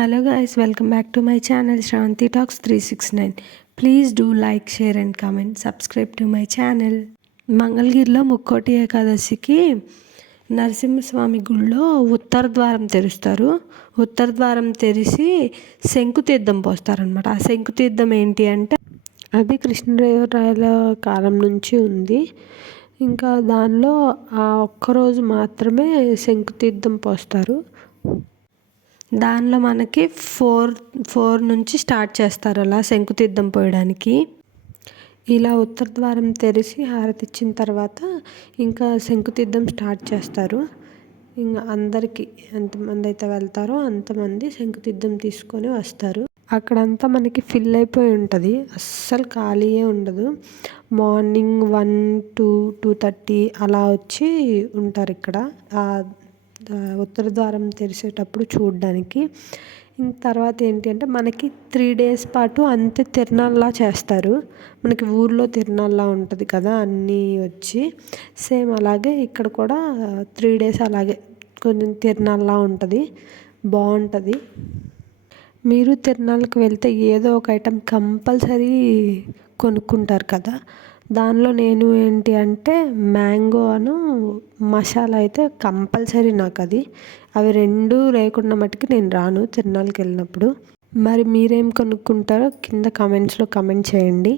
Hello guys welcome back to my channel Sravanthi talks three six nine please do like share and comment subscribe to my channel మంగళగిరిలో ముక్కోటి ఏకాదశికి నరసింహస్వామి గుళ్ళో ఉత్తర ద్వారం తెరుస్తారు. ఉత్తర ద్వారం తెరిచి శంకుతీర్థం పోస్తారనమాట ఆ శంకుతీర్థం ఏంటి అంటే అది కృష్ణదేవరాయల కాలం నుంచి ఉంది. ఇంకా దానిలో ఆ ఒక్కరోజు మాత్రమే శంకుతీర్థం పోస్తారు. దానిలో మనకి ఫోర్ ఫోర్ నుంచి స్టార్ట్ చేస్తారు అలా శంకుతీర్థం పోయడానికి. ఇలా ఉత్తర ద్వారం తెరిచి హారతి ఇచ్చిన తర్వాత ఇంకా శంకుతీర్థం స్టార్ట్ చేస్తారు. ఇంకా అందరికీ ఎంతమంది అయితే వెళ్తారో అంతమంది శంకుతీర్థం తీసుకొని వస్తారు. అక్కడంతా మనకి ఫిల్ అయిపోయి ఉంటుంది. అస్సలు ఖాళీయే ఉండదు. Morning one two two thirty అలా వచ్చి ఉంటారు ఇక్కడ. ఉత్తర ద్వారం తెరిచేటప్పుడు చూడడానికి. తర్వాత ఏంటి అంటే మనకి త్రీ డేస్ పాటు అంతే తిరణాల్లా చేస్తారు. మనకి ఊర్లో తిరణాల్లా ఉంటుంది కదా అన్నీ వచ్చి. సేమ్ అలాగే ఇక్కడ కూడా త్రీ డేస్ అలాగే కొంచెం తిరణాల్లా ఉంటుంది. బాగుంటుంది. మీరు తిరణాలకు వెళ్తే ఏదో ఒక ఐటెం కంపల్సరీ కొనుక్కుంటారు కదా దానిలో నేను ఏంటి అంటే మ్యాంగో అను మసాలా అయితే కంపల్సరీ నాకు అది అవి రెండు లేకుండా మట్టుకు నేను రాను తిరునాళ్ళకి వెళ్ళినప్పుడు మరి మీరేం కొనుక్కుంటారో కింద కామెంట్స్లో కమెంట్ చేయండి.